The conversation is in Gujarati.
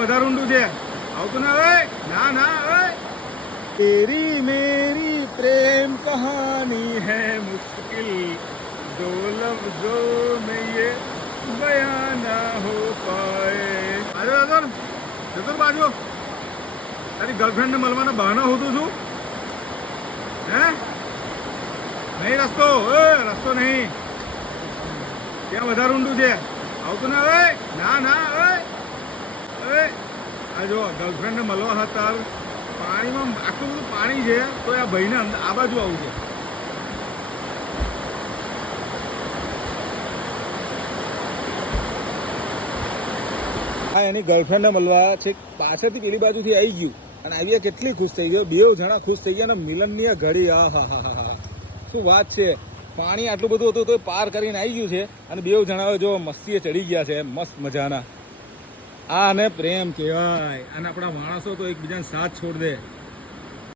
વધારે ઊંડું છે. આવતું ના હવે ના ના હવે તેરી મેરી પ્રેમ કહાની હે મુશ્કિલ. જો લફ્જો મેં બયા ના હો પાએ અરે દાદર જતો બાજુ. તારી ગર્લફ્રેન્ડને મળવાના બહાના હોતું છું હે? નહીં રસ્તો. એ રસ્તો નહીં. ત્યાં વધારે ઊંડું છે. આવતું ના હવે ના ના જો ગર્લફ્રેન્ડને મળવા હતા, પાણીમાં આટલું બધું પાણી છે, તો આ ભાઈને આ બાજુ આવું છે. હા, એની ગર્લફ્રેન્ડને મળવા છે પાછળથી પેલી બાજુથી આવી ગયું. અને આવી કેટલી ખુશ થઈ ગયો. બે જણા ખુશ થઈ ગયા અને મિલનની ઘડી, આ હા હા હા હા. શું વાત છે? પાણી આટલું બધું હતું તો પાર કરીને આવી ગયું છે. અને બે જણા જો મસ્તીએ ચડી ગયા છે. મસ્ત મજાના. આ અને પ્રેમ કહેવાય. અને આપણા માણસો તો એકબીજાને સાથ છોડ દે.